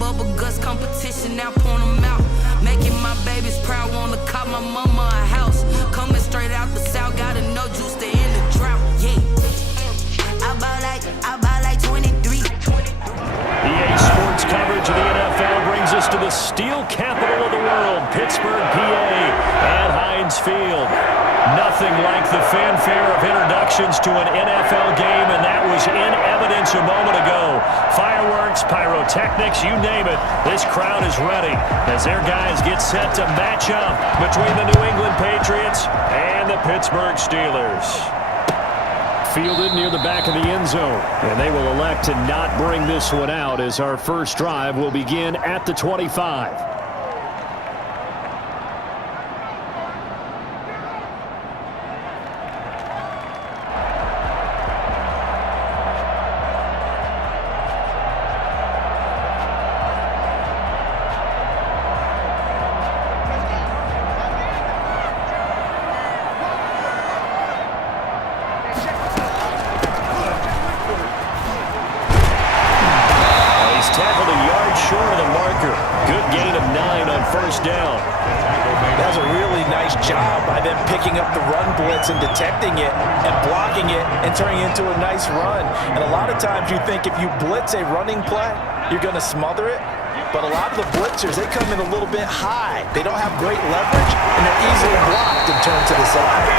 bubble guts competition, now point them out. Making my babies proud, wanna cop my mama a house. Coming straight out the south, gotta know juice to end the drought. Yeah. I buy like 23. EA Sports coverage of the NFL brings us to the steel capital of the world, Pittsburgh, PA, at Heinz Field. Nothing like the fanfare of introductions to an NFL game, and that was in evidence a moment ago. Fireworks, pyrotechnics, you name it. This crowd is ready as their guys get set to match up between the New England Patriots and the Pittsburgh Steelers. Fielded near the back of the end zone, and they will elect to not bring this one out as our first drive will begin at the 25. And detecting it and blocking it and turning it into a nice run. And a lot of times you think if you blitz a running play, you're going to smother it. But a lot of the blitzers, they come in a little bit high. They don't have great leverage, and they're easily blocked and turned to the side.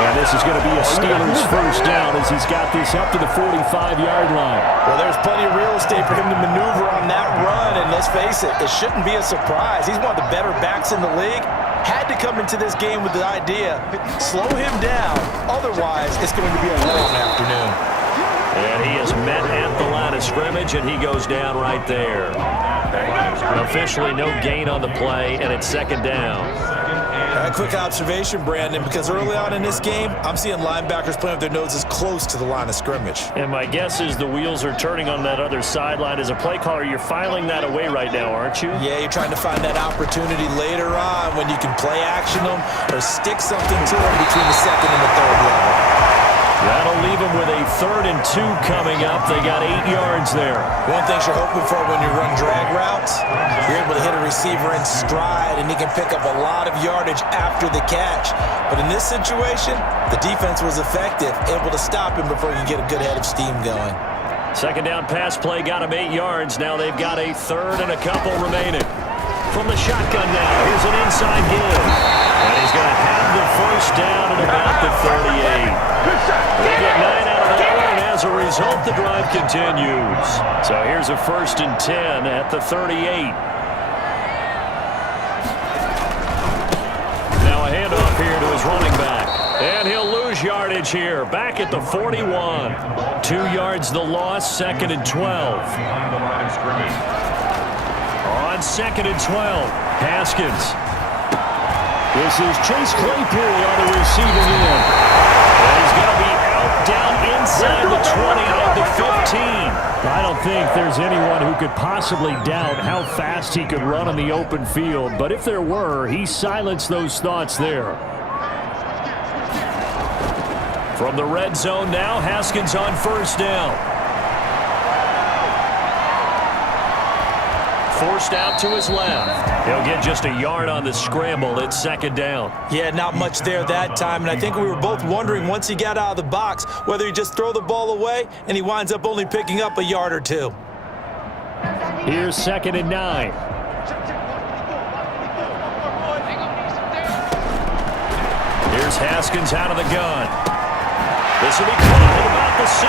And this is going to be a Steelers first down as he's got this up to the 45-yard line. Well, there's plenty of real estate for him to maneuver on that run, and let's face it, it shouldn't be a surprise. He's one of the better backs in the league. Had to come into this game with the idea, slow him down, otherwise it's going to be a long afternoon. And he is met at the line of scrimmage, and he goes down right there. Officially no gain on the play, and it's second down. A quick observation, Brandon, because early on in this game, I'm seeing linebackers playing with their noses close to the line of scrimmage. And my guess is the wheels are turning on that other sideline. As a play caller, you're filing that away right now, aren't you? Yeah, you're trying to find that opportunity later on when you can play action them or stick something to them between the second and the third level. That'll leave them with a 3rd and 2 coming up. They got 8 yards there. One thing you're hoping for when you run drag routes, you're able to hit a receiver in stride, and he can pick up a lot of yardage after the catch. But in this situation, the defense was effective, able to stop him before he can get a good head of steam going. Second down pass play got him 8 yards. Now they've got a 3rd and a couple remaining. From the shotgun now, here's an inside give. And he's going to have the first down at about the 38. They get 9 out of that one, and as a result, the drive continues. So here's a 1st and 10 at the 38. Now a handoff here to his running back. And he'll lose yardage here, back at the 41. 2 yards the loss, 2nd and 12. On 2nd and 12, Haskins. This is Chase Claypool on the receiving end. And he's going to be out down inside the 20 at the 15. I don't think there's anyone who could possibly doubt how fast he could run on the open field. But if there were, he silenced those thoughts there. From the red zone now, Haskins on 1st down. Forced out to his left. He'll get just a yard on the scramble. It's 2nd down. Yeah, not much there that time. And I think we were both wondering once he got out of the box whether he just throw the ball away and he winds up only picking up a yard or 2. Here's 2nd and 9. Here's Haskins out of the gun. This will be caught at about the 6.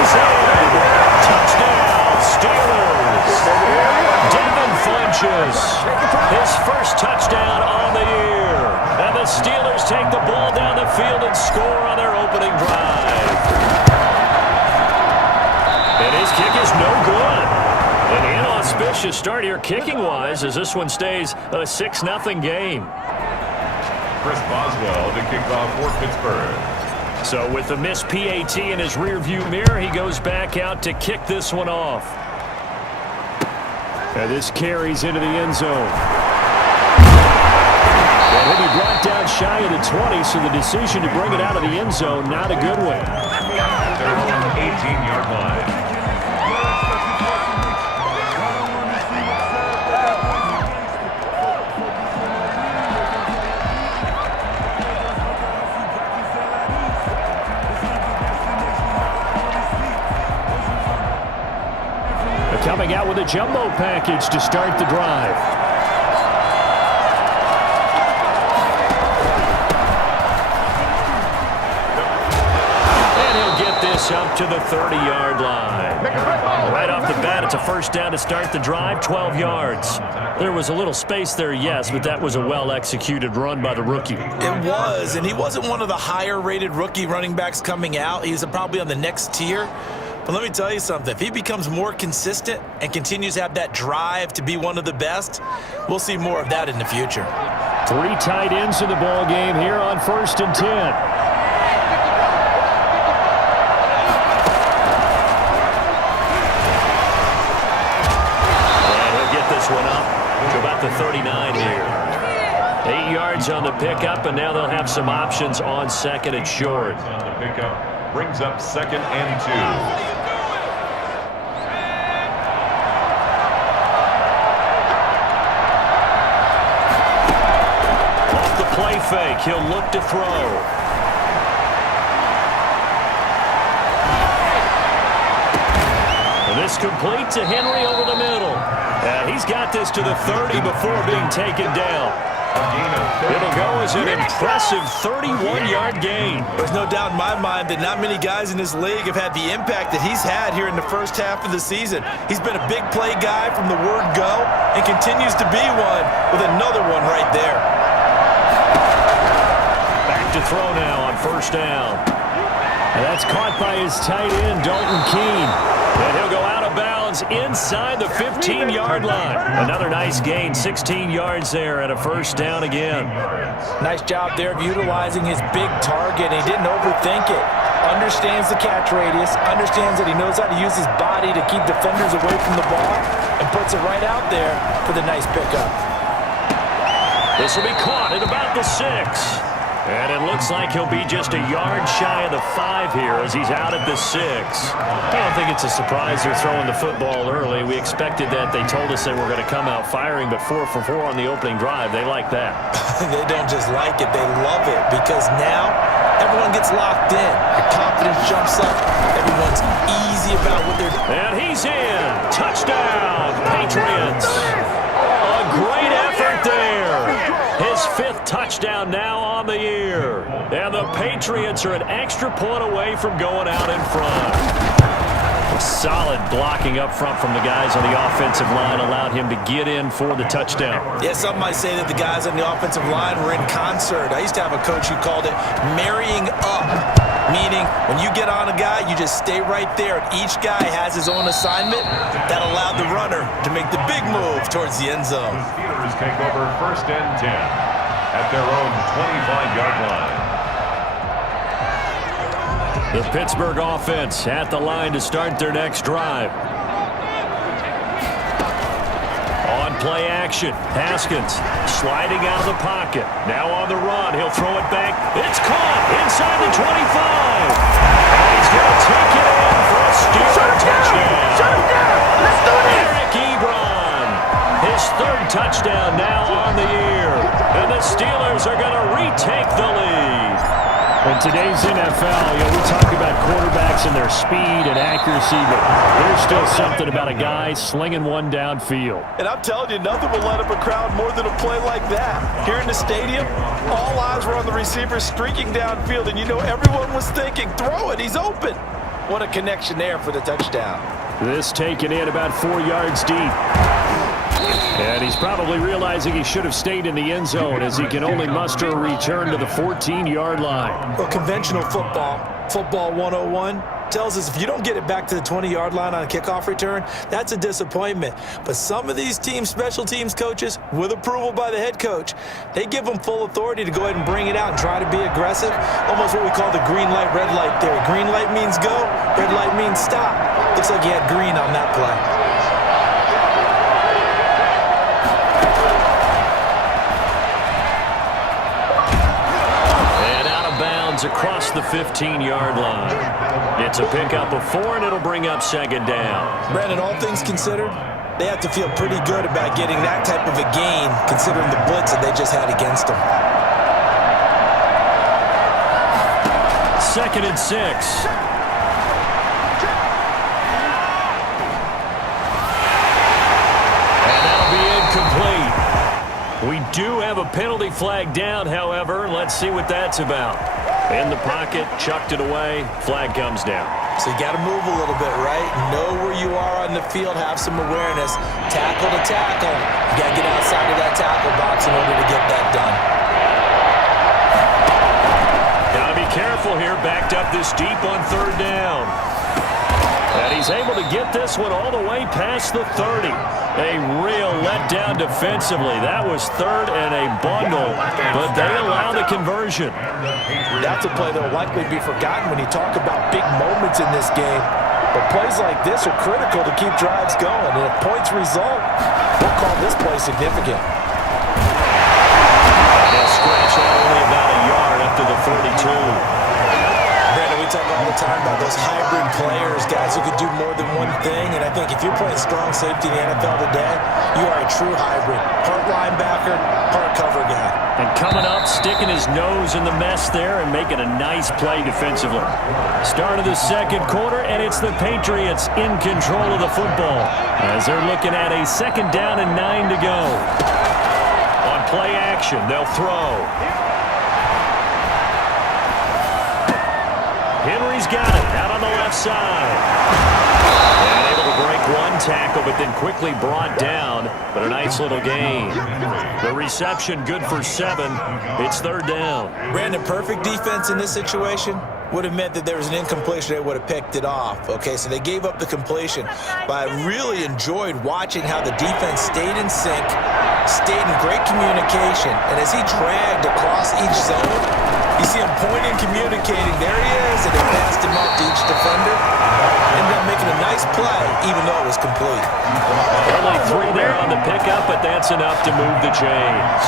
He's in. Touchdown, Steelers. Devin Funchess, his first touchdown on the year. And the Steelers take the ball down the field and score on their opening drive. And his kick is no good. An inauspicious start here kicking-wise as this one stays a 6-0 game. Chris Boswell to kick off for Pittsburgh. So with the missed PAT in his rearview mirror, he goes back out to kick this one off. And this carries into the end zone. And he'll be brought down shy of the 20, so the decision to bring it out of the end zone, not a good one. They're on the 18-yard line. coming out with a jumbo package to start the drive. And he'll get this up to the 30-yard line. Right off the bat, it's a first down to start the drive, 12 yards. There was a little space there, yes, but that was a well-executed run by the rookie. It was, and he wasn't one of the higher-rated rookie running backs coming out. He's probably on the next tier. But let me tell you something. If he becomes more consistent and continues to have that drive to be one of the best, we'll see more of that in the future. 3 tight ends in the ball game here on 1st and 10. One up to about the 39 here. 8 yards on the pickup, and now they'll have some options on 2nd and short. On the pickup brings up 2nd and 2. Off the play fake, he'll look to throw. And this complete to Henry over the middle. He's got this to the 30 before being taken down. It'll go as an impressive 31-yard gain. There's no doubt in my mind that not many guys in this league have had the impact that he's had here in the first half of the season. He's been a big play guy from the word go and continues to be one with another one right there. Back to throw now on 1st down. And that's caught by his tight end, Dalton Keene. And he'll go out of bounds inside the 15-yard line. Another nice gain, 16 yards there at a 1st down again. Nice job there of utilizing his big target. He didn't overthink it. Understands the catch radius, understands that he knows how to use his body to keep defenders away from the ball, and puts it right out there for the nice pickup. This will be caught at about the 6. And it looks like he'll be just a yard shy of the 5 here as he's out at the 6. I don't think it's a surprise they're throwing the football early. We expected that. They told us they were going to come out firing, but 4 for 4 on the opening drive. They like that. They don't just like it, they love it, because now everyone gets locked in. Your confidence jumps up. Everyone's easy about what they're doing. And he's in. Touchdown, Patriots. A great effort there. His 5th touchdown now on the year. And the Patriots are an extra point away from going out in front. Solid blocking up front from the guys on the offensive line allowed him to get in for the touchdown. Yeah, some might say that the guys on the offensive line were in concert. I used to have a coach who called it marrying up, meaning when you get on a guy, you just stay right there. Each guy has his own assignment that allowed the runner to make the big move towards the end zone. The Steelers take over 1st and 10 at their own 25-yard line. The Pittsburgh offense at the line to start their next drive. On play action, Haskins sliding out of the pocket. Now on the run, he'll throw it back. It's caught inside the 25. And he's going to take it in for a Steeler touchdown. Shut him down! Let's do this! Eric Ebron, his 3rd touchdown now on the year. And the Steelers are going to retake the lead. In today's NFL, we talk about quarterbacks and their speed and accuracy, but there's still something about a guy slinging one downfield. And I'm telling you, nothing will light up a crowd more than a play like that. Here in the stadium, all eyes were on the receiver streaking downfield, and you know everyone was thinking, throw it, he's open. What a connection there for the touchdown. This taken in about 4 yards deep. And he's probably realizing he should have stayed in the end zone as he can only muster a return to the 14-yard line. Well, conventional football 101, tells us if you don't get it back to the 20-yard line on a kickoff return, that's a disappointment. But some of these special teams coaches, with approval by the head coach, they give them full authority to go ahead and bring it out and try to be aggressive. Almost what we call the green light, red light theory. Green light means go, red light means stop. Looks like he had green on that play. Across the 15-yard line. It's a pickup of 4, and it'll bring up 2nd down. Brandon, all things considered, they have to feel pretty good about getting that type of a gain, considering the blitz that they just had against them. 2nd and 6. We do have a penalty flag down, however. Let's see what that's about. In the pocket, chucked it away, flag comes down. So you got to move a little bit, right? Know where you are on the field, have some awareness. Tackle to tackle. You got to get outside of that tackle box in order to get that done. Got to be careful here, backed up this deep on third down. And he's able to get this one all the way past the 30. A real letdown defensively. That was third and a bundle, but they allow the conversion. That's a play that will likely be forgotten when you talk about big moments in this game. But plays like this are critical to keep drives going. And if points result, we'll call this play significant. They'll scratch out only about a yard up to the 42. Brandon, we talk all the time about those hybrid players, guys who could do more than one thing. And I think if you're playing strong safety in the NFL today, you are a true hybrid. Part linebacker, part cover guy. And coming up, sticking his nose in the mess there and making a nice play defensively. Start of the second quarter, and it's the Patriots in control of the football as they're looking at a 2nd down and 9 to go. On play action, they'll throw. Henry's got it out on the left side. And able to break one tackle, but then quickly brought down. But a nice little gain. The reception good for 7. It's 3rd down. Brandon, perfect defense in this situation would have meant that there was an incompletion. They would have picked it off. Okay, so they gave up the completion. But I really enjoyed watching how the defense stayed in sync, stayed in great communication. And as he dragged across each zone, you see him pointing, communicating. There he is, and they passed him up to each defender. Ended up making a nice play, even though it was complete. Only 3 there on the pickup, but that's enough to move the chains.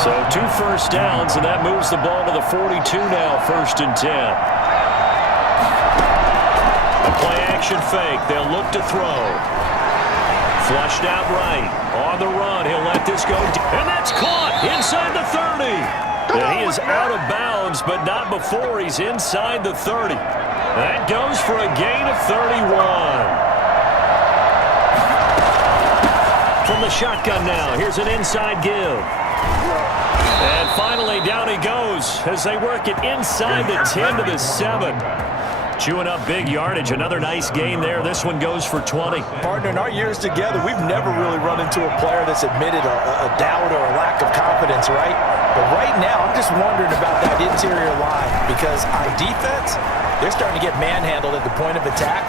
So 2 first downs, and that moves the ball to the 42 now, 1st and 10. A play-action fake. They'll look to throw. Flushed out right. On the run, he'll let this go. And that's caught inside the 30. And he is out of bounds, but not before he's inside the 30. That goes for a gain of 31. From the shotgun now, here's an inside give. And finally, down he goes as they work it inside the 10 to the 7. Chewing up big yardage. Another nice gain there. This one goes for 20. Partner, in our years together, we've never really run into a player that's admitted a doubt or a lack of confidence, right? But right now, I'm just wondering about that interior line because on defense, they're starting to get manhandled at the point of attack.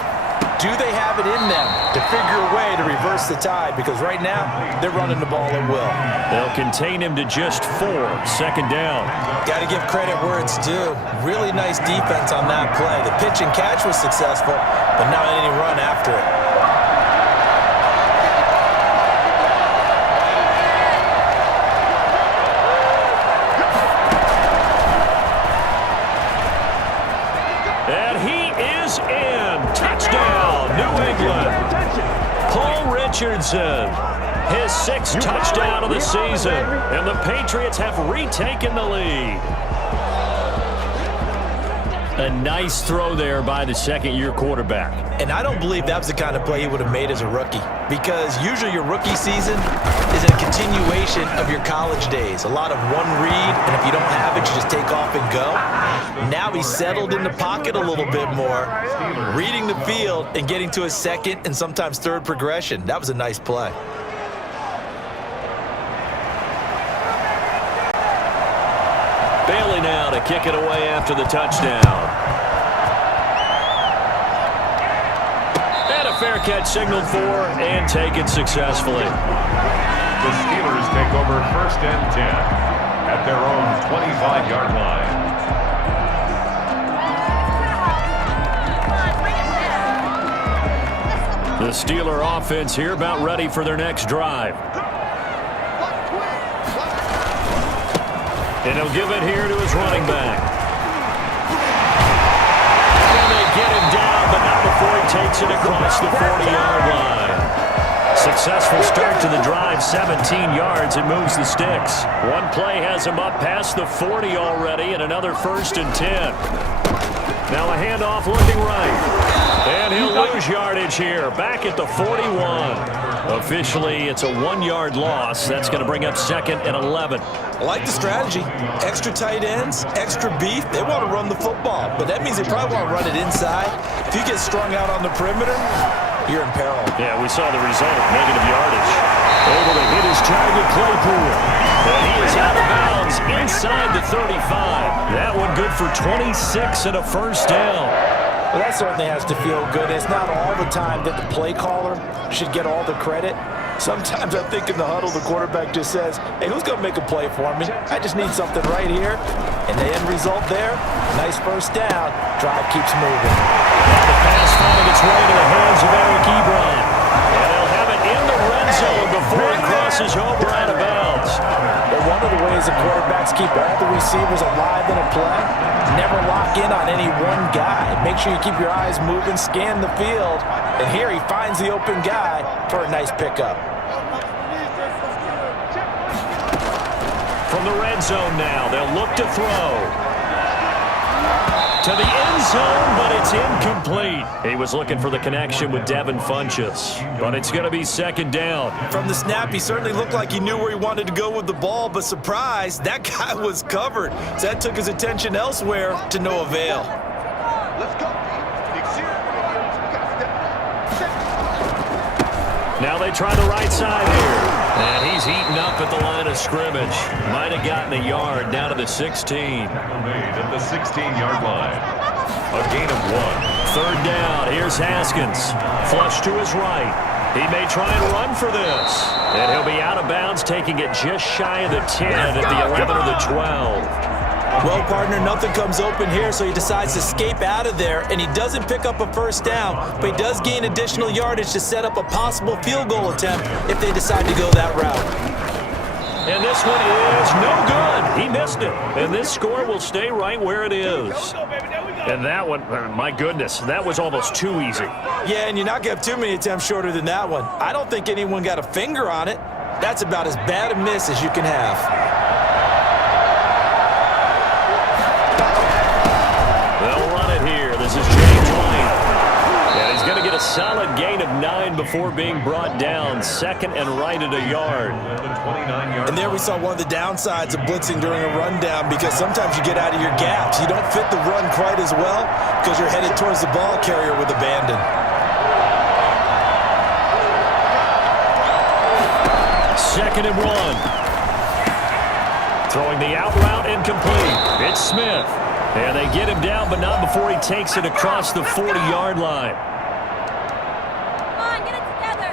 Do they have it in them to figure a way to reverse the tide? Because right now, they're running the ball at will. They'll contain him to just 4. 2nd down. Got to give credit where it's due. Really nice defense on that play. The pitch and catch was successful, but not any run after it. And he is in. Touchdown, New England. Paul Richardson, his 6th touchdown of the season. And the Patriots have retaken the lead. A nice throw there by the 2nd-year quarterback. And I don't believe that was the kind of play he would have made as a rookie. Because usually your rookie season is a continuation of your college days. A lot of one read, and if you don't have it, you just take off and go. Now he's settled in the pocket a little bit more, reading the field and getting to his 2nd and sometimes 3rd progression. That was a nice play. Bailey now to kick it away after the touchdown. And a fair catch signaled for and taken successfully. The Steelers take over 1st and 10 at their own 25-yard line. The Steeler offense here about ready for their next drive. And he'll give it here to his running back. And they get him down, but not before he takes it across the 40-yard line. Successful start to the drive, 17 yards, and moves the sticks. One play has him up past the 40 already, and another 1st and 10. Now a handoff looking right. And he'll lose yardage here, back at the 41. Officially, it's a 1-yard loss. That's going to bring up 2nd and 11. I like the strategy. Extra tight ends, extra beef. They want to run the football, but that means they probably want to run it inside. If you get strung out on the perimeter, you're in peril. Yeah, we saw the result, negative yardage. Able to hit his target, Claypool. And he is out of bounds inside the 35. That one good for 26 and a first down. Well, that certainly has to feel good. It's not all the time that the play caller should get all the credit. Sometimes I think in the huddle, the quarterback just says, hey, who's going to make a play for me? I just need something right here. And the end result there, nice first down. Drive keeps moving. And the pass found its way to the hands of Eric Ebron. And they'll have it in the red zone before it crosses over out of bounds. Well, one of the ways the quarterbacks keep all the receivers alive in a play, never lock in on any one guy. Make sure you keep your eyes moving, scan the field. And here he finds the open guy for a nice pickup. From the red zone now, they'll look to throw. To the end zone, but it's incomplete. He was looking for the connection with Devin Funchess, but it's going to be 2nd down. From the snap, he certainly looked like he knew where he wanted to go with the ball, but surprise, that guy was covered. So that took his attention elsewhere to no avail. Let's go. Now they try the right side here. And he's eaten up at the line of scrimmage. Might have gotten a yard down to the 16. Made at the 16-yard line. A gain of 1. 3rd down. Here's Haskins. Flush to his right. He may try and run for this. And he'll be out of bounds, taking it just shy of the 10 at the 11 or the 12. Well, partner, nothing comes open here, so he decides to escape out of there, and he doesn't pick up a first down, but he does gain additional yardage to set up a possible field goal attempt if they decide to go that route. And this one is no good. He missed it. And this score will stay right where it is. And that one, my goodness, that was almost too easy. Yeah, and you're not going to have too many attempts shorter than that one. I don't think anyone got a finger on it. That's about as bad a miss as you can have. They'll run it here. This is James White. And he's going to get a solid gain of 9 before being brought down. 2nd and right at a yard. And there we saw one of the downsides of blitzing during a rundown, because sometimes you get out of your gaps. You don't fit the run quite as well because you're headed towards the ball carrier with abandon. 2nd and 1. Throwing the out route incomplete. It's Smith. And they get him down, but not before he takes it across the 40-yard line. Come on, get it together.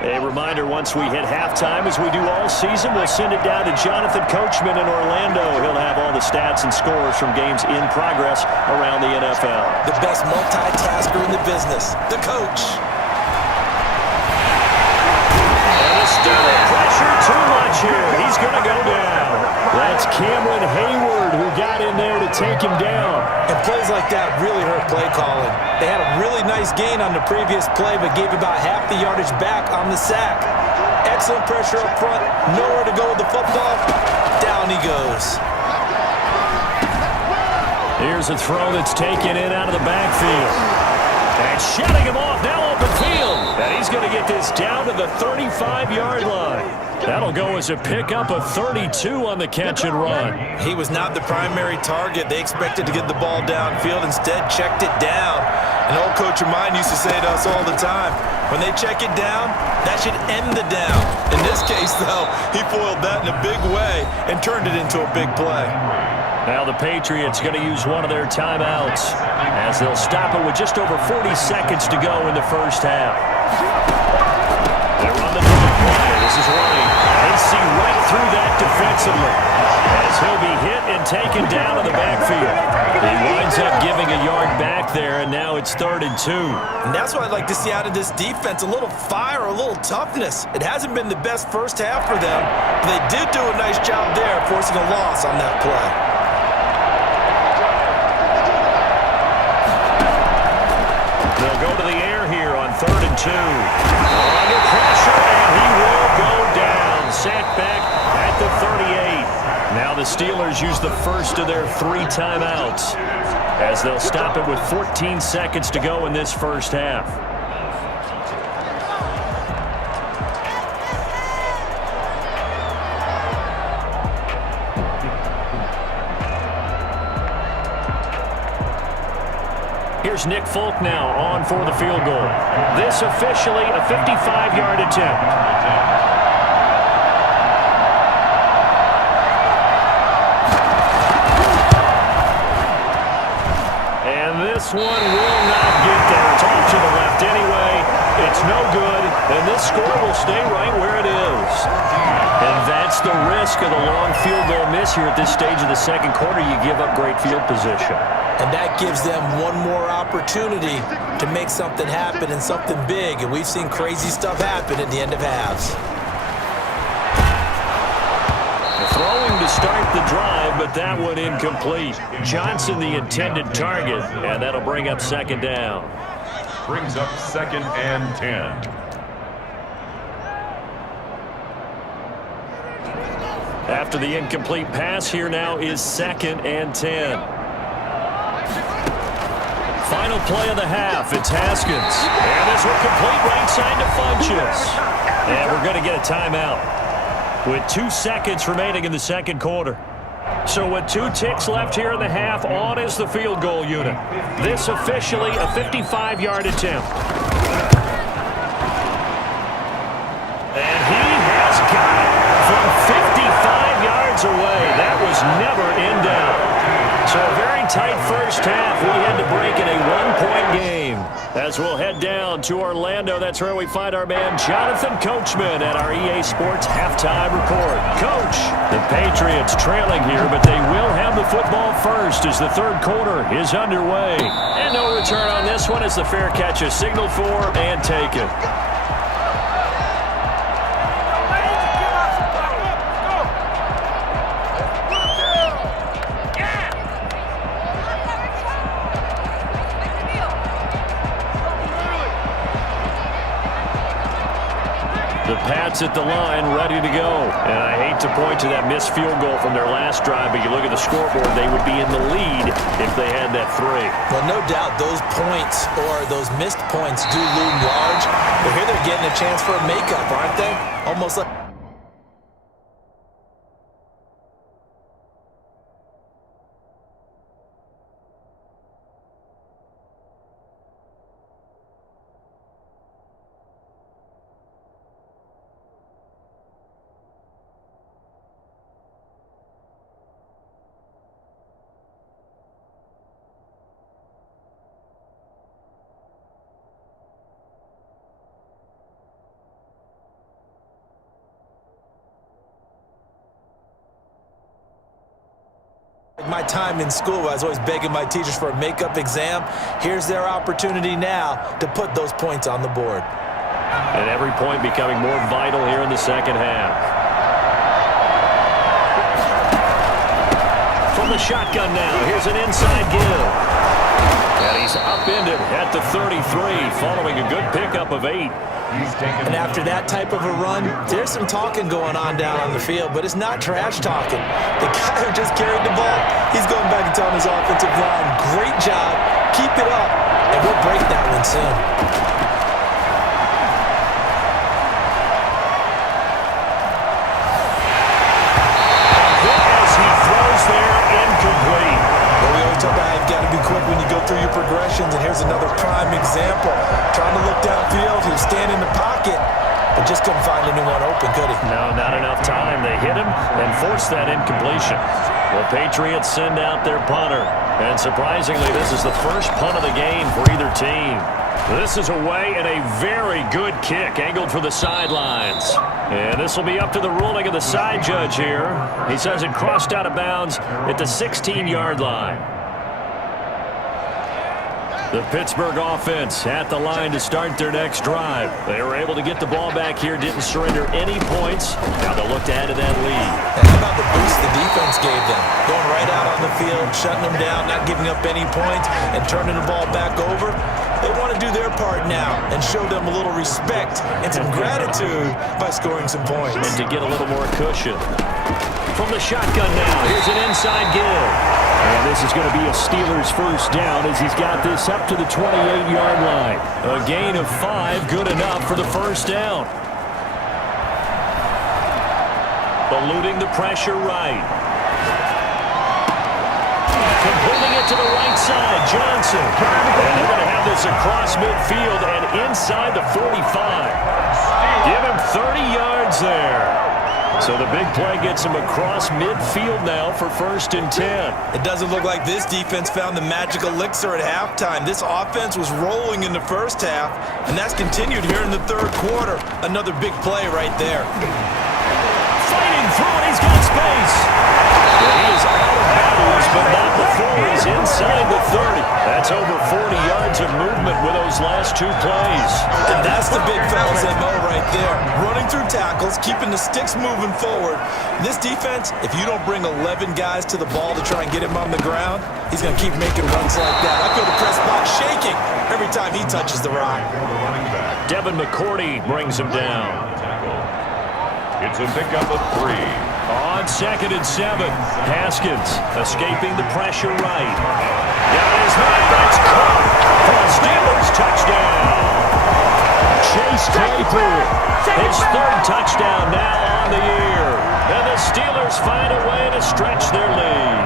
A reminder, once we hit halftime, as we do all season, we'll send it down to Jonathan Coachman in Orlando. He'll have all the stats and scores from games in progress around the NFL. The best multitasker in the business, the coach. And the Steeler pressure too much here. He's going to go down. That's Cameron Hayward who got in there to take him down. And plays like that really hurt play calling. They had a really nice gain on the previous play, but gave about half the yardage back on the sack. Excellent pressure up front, nowhere to go with the football. Down he goes. Here's a throw that's taken in out of the backfield. And shutting him off, now open field. And he's going to get this down to the 35-yard line. That'll go as a pickup of 32 on the catch and run. He was not the primary target. They expected to get the ball downfield, instead checked it down. An old coach of mine used to say to us all the time, when they check it down, that should end the down. In this case, though, he foiled that in a big way and turned it into a big play. Now the Patriots going to use one of their timeouts as they'll stop it with just over 40 seconds to go in the first half. They run the double play. This is White. They see right through that defensively as he'll be hit and taken down in the backfield. He winds up giving a yard back there, and now it's 3rd and 2. And that's what I'd like to see out of this defense, a little fire, a little toughness. It hasn't been the best first half for them, but they did do a nice job there, forcing a loss on that play. They'll go to the air here on 3rd and 2. Under pressure, and he will go down. Sacked back at the 38. Now the Steelers use the first of their 3 timeouts as they'll stop it with 14 seconds to go in this first half. Here's Nick Folk now on for the field goal. This officially a 55-yard attempt. This one will not get there. It's off to the left anyway. It's no good, and this score will stay right where it is. And that's the risk of the long field goal miss here at this stage of the second quarter. You give up great field position. And that gives them one more opportunity to make something happen and something big. And we've seen crazy stuff happen at the end of halves. Throwing to start the drive, but that one incomplete. Johnson the intended target, and that'll bring up second down. Brings up 2nd and 10. After the incomplete pass, here now is 2nd and 10. Final play of the half, it's Haskins. And this will complete right side to Funchess. And we're going to get a timeout with 2 seconds remaining in the second quarter. So with 2 ticks left here in the half, on is the field goal unit. This officially a 55-yard attempt. And he has got it from 55 yards away. That was never in doubt. So a very tight first half. We had to break in a 1-point game. As we'll head down to Orlando, that's where we find our man Jonathan Coachman at our EA Sports Halftime Report. Coach, the Patriots trailing here, but they will have the football first as the third quarter is underway. And no return on this one as the fair catch is signaled for and taken. The Pats at the line, ready to go. And I hate to point to that missed field goal from their last drive, but you look at the scoreboard, they would be in the lead if they had that 3. Well, no doubt those points or those missed points do loom large. But here they're getting a chance for a makeup, aren't they? Almost like... my time in school, I was always begging my teachers for a makeup exam. Here's their opportunity now to put those points on the board. And every point becoming more vital here in the second half. From the shotgun now, here's an inside give. And he's upended at the 33, following a good pickup of 8. And after that type of a run, there's some talking going on down on the field, but it's not trash talking. The guy who just carried the ball, he's going back and telling his offensive line, great job, keep it up, and we'll break that one soon. As he throws there, incomplete. Well, we always talk about you've got to be quick when you go through your progressions, and here's another prime example. Trying to look downfield, he was standing in the pocket, but just couldn't find anyone open, could he? No, not enough time. They hit him and forced that incompletion. The Patriots send out their punter. And surprisingly, this is the first punt of the game for either team. This is away and a very good kick angled for the sidelines. And this will be up to the ruling of the side judge here. He says it crossed out of bounds at the 16-yard line. The Pittsburgh offense at the line to start their next drive. They were able to get the ball back here, didn't surrender any points. Now they'll look to add to that lead. And how about the boost the defense gave them? Going right out on the field, shutting them down, not giving up any points, and turning the ball back over. They wanted want to do their part now and show them a little respect and some gratitude by scoring some points. And to get a little more cushion. From the shotgun now, here's an inside give. And this is going to be a Steelers first down as he's got this up to the 28-yard line. A gain of 5, good enough for the first down. Eluding the pressure right. Completing it to the right side, Johnson. And they're going to have this across midfield and inside the 45. Give him 30 yards there. So the big play gets him across midfield now for 1st and 10. It doesn't look like this defense found the magic elixir at halftime. This offense was rolling in the first half, and that's continued here in the third quarter. Another big play right there. Fighting through it, he's got space. Well, he is out of bounds, but not before he's inside the 30. That's over 40 yards of movement with those last 2 plays. And that's the big fella's MO right there. Running through tackles, keeping the sticks moving forward. This defense, if you don't bring 11 guys to the ball to try and get him on the ground, he's going to keep making runs like that. I feel the press box shaking every time he touches the rock. Devin McCourty brings him down. It's a pickup of 3. On 2nd and 7, Haskins escaping the pressure right. Got his man, that's caught for a Steelers touchdown. Chase Claypool, his 3rd touchdown now on the year. And the Steelers find a way to stretch their lead.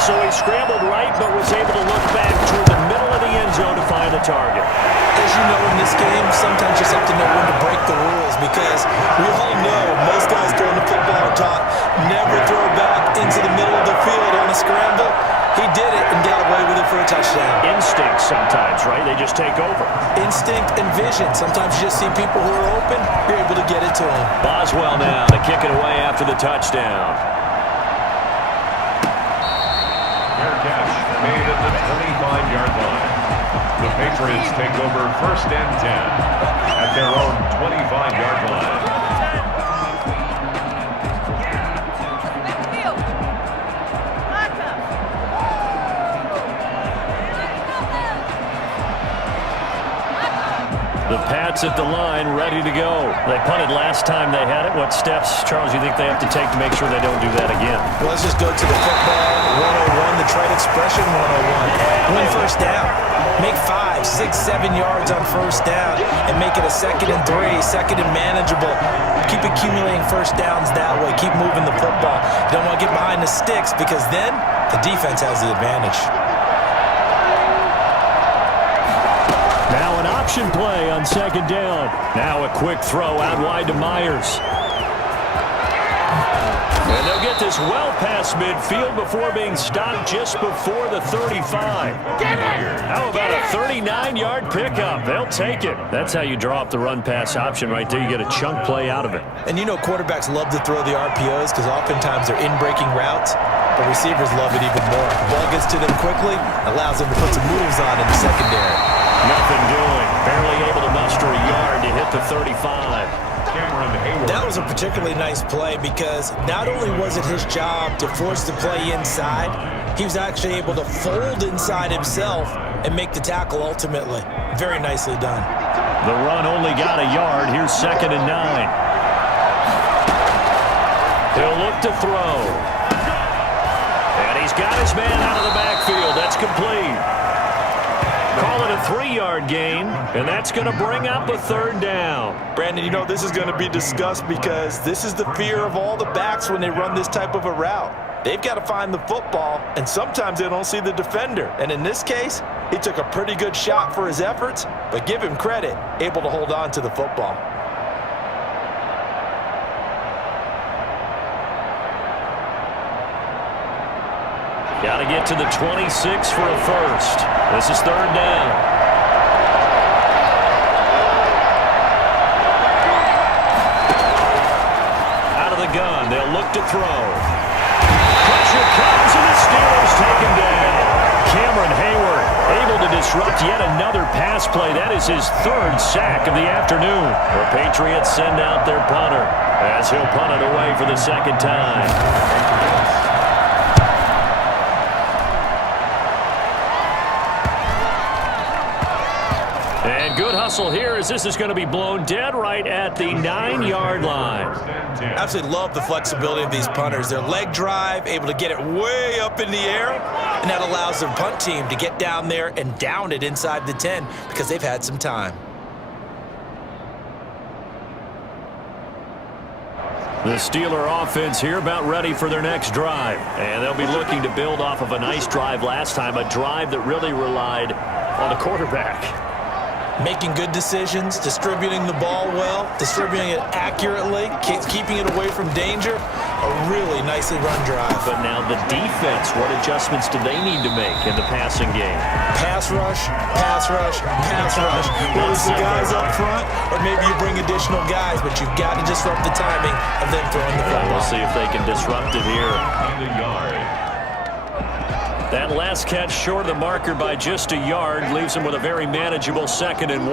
So he scrambled right, but was able to look back toward the middle of the end zone to find the target. As you know, in this game, sometimes you just have to know when to break the rules because we all know most guys throwing the football are taught never throw back into the middle of the field on a scramble. He did it and got away with it for a touchdown. Instinct sometimes, right? They just take over. Instinct and vision. Sometimes you just see people who are open, you're able to get it to them. Boswell now to kick it away after the touchdown. Fair catch made at the 25-yard line. The Patriots take over 1st and 10 at their own 25-yard line. The Pats at the line, ready to go. They punted last time they had it. What steps, Charles, you think they have to take to make sure they don't do that again? Well, let's just go to the football 101, the trade expression 101. Win first down. Make 5, 6, 7 yards on first down and make it a 2nd and 3, 2nd and manageable. Keep accumulating first downs that way. Keep moving the football. You don't want to get behind the sticks because then the defense has the advantage. Now an option play on 2nd down. Now a quick throw out wide to Myers. And they'll get this well past midfield before being stopped just before the 35. How about a 39-yard pickup? They'll take it. That's how you draw up the run-pass option right there. You get a chunk play out of it. And you know quarterbacks love to throw the RPOs because oftentimes they're in-breaking routes, but receivers love it even more. The ball gets to them quickly, allows them to put some moves on in the secondary. Nothing doing. Barely able to muster a yard to hit the 35. That was a particularly nice play because not only was it his job to force the play inside, he was actually able to fold inside himself and make the tackle ultimately. Very nicely done. The run only got a yard. Here's 2nd and 9. He'll look to throw. And he's got his man out of the backfield. That's complete. Call it a 3-yard gain, and that's going to bring up a 3rd down. Brandon, you know this is going to be discussed because this is the fear of all the backs when they run this type of a route. They've got to find the football, and sometimes they don't see the defender. And in this case, he took a pretty good shot for his efforts, but give him credit, able to hold on to the football. Got to get to the 26 for a first. This is 3rd down. Out of the gun, they'll look to throw. Pressure comes, and the Steelers take him down. Cameron Hayward able to disrupt yet another pass play. That is his 3rd sack of the afternoon. The Patriots send out their punter as he'll punt it away for the 2nd time. tussle here as this is going to be blown dead right at the 9-yard line. Absolutely love the flexibility of these punters. Their leg drive, able to get it way up in the air, and that allows their punt team to get down there and down it inside the 10 because they've had some time. The Steeler offense here about ready for their next drive. And they'll be looking to build off of a nice drive last time, a drive that really relied on the quarterback. Making good decisions, distributing the ball well, distributing it accurately, keeping it away from danger. A really nicely run drive. But now the defense, what adjustments do they need to make in the passing game? Pass rush, pass rush, pass rush. Whether it's the guys up front or maybe you bring additional guys, but you've got to disrupt the timing of them throwing the football. We'll see if they can disrupt it here. That last catch short of the marker by just a yard leaves him with a very manageable 2nd and 1.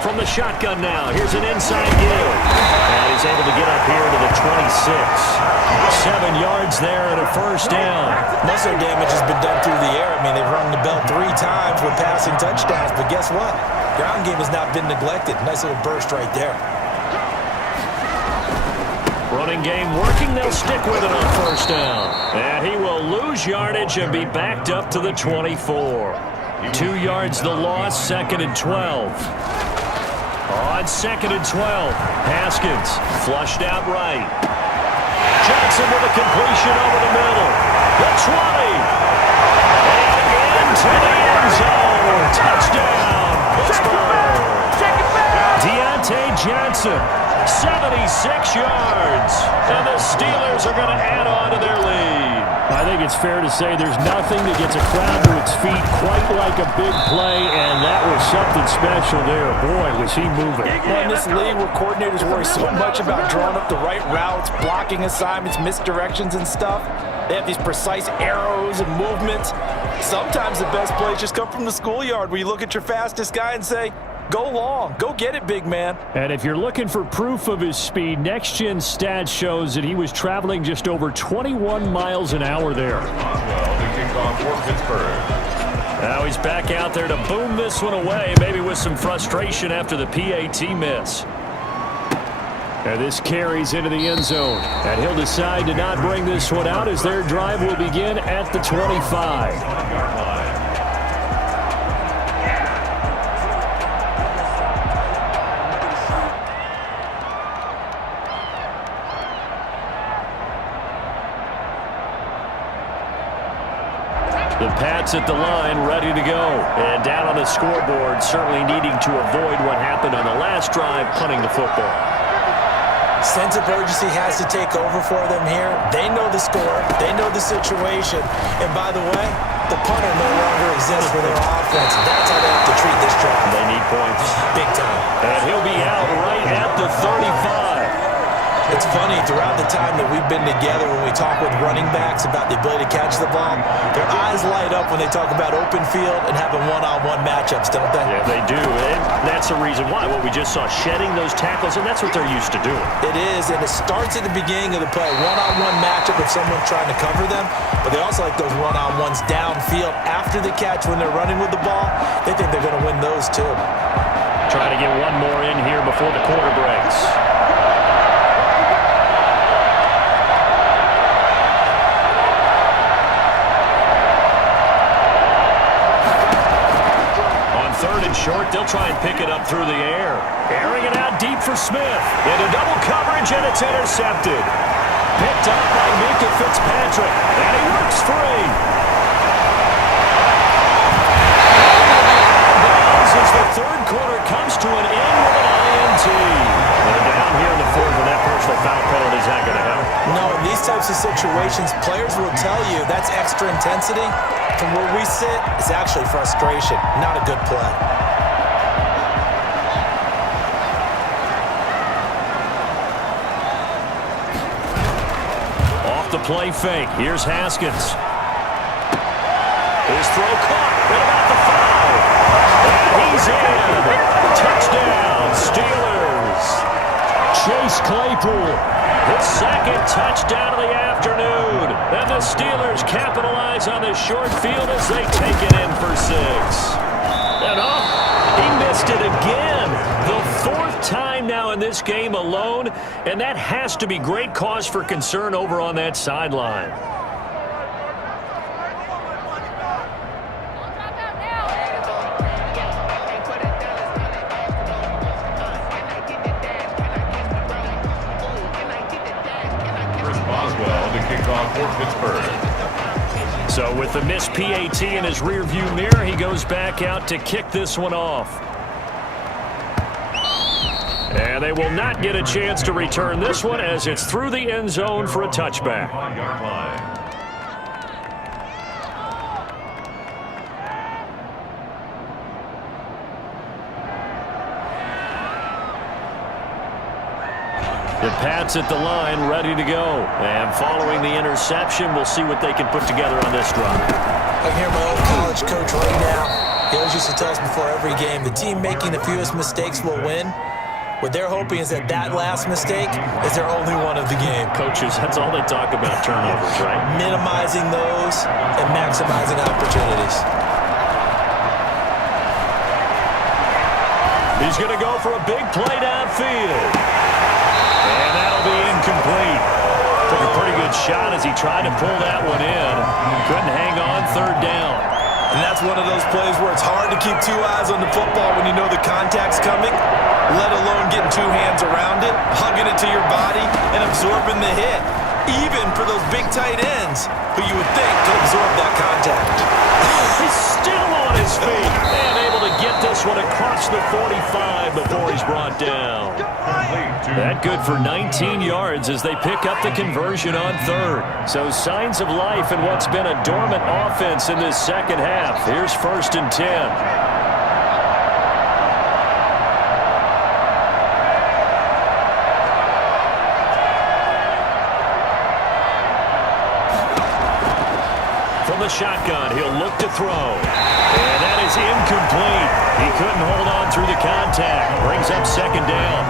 From the shotgun now, here's an inside give. And he's able to get up here to the 26. 7 yards there and a first down. Most of their damage has been done through the air. I mean, they've rung the bell 3 times with passing touchdowns, but guess what? Ground game has not been neglected. Nice little burst right there. Running game working, they'll stick with it on first down. And he will lose yardage and be backed up to the 24. 2 yards the loss, 2nd and 12. On 2nd and 12, Haskins flushed out right. Johnson with a completion over the middle. The 20. And into the end zone. Touchdown, Pittsburgh. Deontay Johnson, 76 yards. And the Steelers are going to add on to their lead. I think it's fair to say there's nothing that gets a crowd to its feet quite like a big play, and that was something special there. Boy, was he moving. In this league where coordinators worry so much about drawing up the right routes, blocking assignments, misdirections and stuff, they have these precise arrows and movements. Sometimes the best plays just come from the schoolyard where you look at your fastest guy and say, go long. Go get it, big man. And if you're looking for proof of his speed, Next Gen Stats shows that he was traveling just over 21 miles an hour there. The kickoff for Pittsburgh. Now he's back out there to boom this one away, maybe with some frustration after the PAT miss. And this carries into the end zone. And he'll decide to not bring this one out as their drive will begin at the 25. The Pats at the line, ready to go. And down on the scoreboard, certainly needing to avoid what happened on the last drive, punting the football. Sense of urgency has to take over for them here. They know the score. They know the situation. And by the way, the punter no longer exists for their offense. That's how they have to treat this drive. They need points. Big time. And he'll be out right at the 35. It's funny, throughout the time that we've been together when we talk with running backs about the ability to catch the ball, their eyes light up when they talk about open field and having one-on-one matchups, don't they? Yeah, they do. And that's the reason why. What we just saw, shedding those tackles, and that's what they're used to doing. It is, and it starts at the beginning of the play. One-on-one matchup if someone's trying to cover them, but they also like those one-on-ones downfield after the catch when they're running with the ball. They think they're going to win those too. Trying to get one more in here before the quarter breaks. Short, they'll try and pick it up through the air. Airing it out deep for Smith. Into double coverage, and it's intercepted. Picked up by Minkah Fitzpatrick, and he works free. As the third quarter comes to an end with an INT. They're down here in the fourth, and that personal foul penalty is not going to help. No, in these types of situations, players will tell you that's extra intensity. From where we sit, it's actually frustration, not a good play. Off the play fake. Here's Haskins. His throw caught. What about the foul? And he's in. Touchdown, Steelers. Chase Claypool, his second touchdown of the afternoon. And the Steelers capitalize on the short field as they take it in for 6. And he missed it again. The 4th time now in this game alone, and that has to be great cause for concern over on that sideline. So with the missed PAT in his rearview mirror, he goes back out to kick this one off. And they will not get a chance to return this one as it's through the end zone for a touchback. The Pats at the line, ready to go. And following the interception, we'll see what they can put together on this drive. I hear my old college coach right now. He always used to tell us before every game, the team making the fewest mistakes will win. What they're hoping is that last mistake is their only one of the game. Coaches, that's all they talk about, turnovers, right? Minimizing those and maximizing opportunities. He's going to go for a big play downfield. And that'll be incomplete. Took a pretty good shot as he tried to pull that one in. Couldn't hang on, 3rd down. And that's one of those plays where it's hard to keep 2 eyes on the football when you know the contact's coming, let alone getting 2 hands around it, hugging it to your body, and absorbing the hit. Even for those big tight ends who you would think could absorb that contact. He's still on his feet and able to get this one across the 45 before he's brought down. That good for 19 yards as they pick up the conversion on 3rd. So signs of life in what's been a dormant offense in this second half. Here's 1st and 10. The shotgun, he'll look to throw, and that is incomplete. He couldn't hold on through the contact. Brings up 2nd down.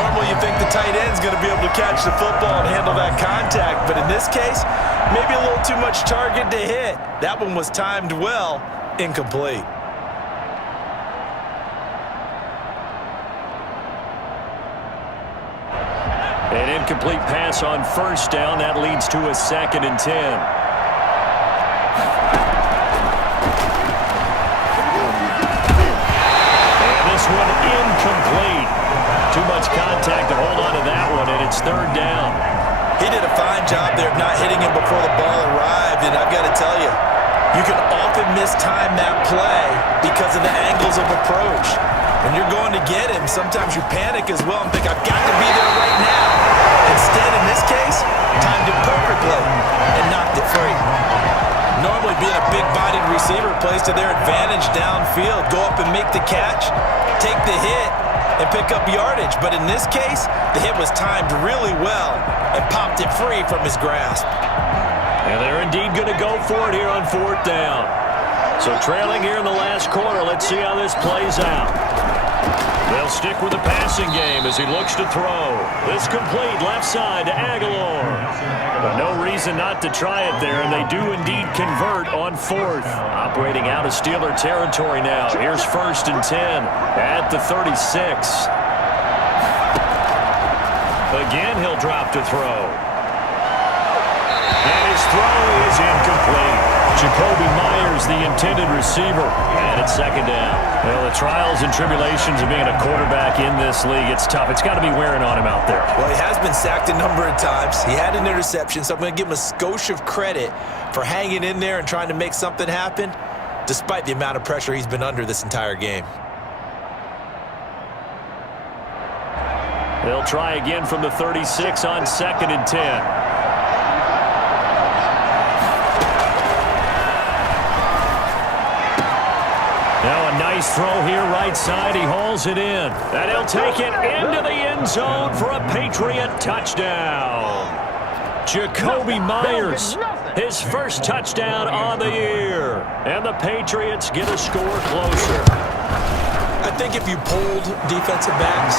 Normally you think the tight end's going to be able to catch the football and handle that contact, but in this case, maybe a little too much target to hit. That one was timed well, incomplete. An incomplete pass on 1st down. That leads to a 2nd and 10. Incomplete. Too much contact to hold on to that one, and it's 3rd down. He did a fine job there of not hitting him before the ball arrived, and I've got to tell you, you can often mistime that play because of the angles of approach. When you're going to get him, sometimes you panic as well and think, I've got to be there right now. Instead, in this case, timed it perfectly and knocked it free. Normally, being a big-bodied receiver plays to their advantage downfield. Go up and make the catch, take the hit, and pick up yardage. But in this case, the hit was timed really well and popped it free from his grasp. And they're indeed going to go for it here on 4th down. So trailing here in the last quarter, let's see how this plays out. They'll stick with the passing game as he looks to throw. This complete left side to Aguilar. But no reason not to try it there, and they do indeed convert on 4th. Operating out of Steeler territory now. Here's 1st and 10 at the 36. Again, he'll drop to throw. And his throw is incomplete. Jakobi Meyers, the intended receiver, and it's 2nd down. Well, the trials and tribulations of being a quarterback in this league, it's tough. It's got to be wearing on him out there. Well, he has been sacked a number of times. He had an interception, so I'm going to give him a skosh of credit for hanging in there and trying to make something happen, despite the amount of pressure he's been under this entire game. They'll try again from the 36 on 2nd and 10. Now a nice throw here right side. He hauls it in. And he'll take it into the end zone for a Patriot touchdown. Jakobi Meyers, his first touchdown on the year. And the Patriots get a score closer. I think if you polled defensive backs,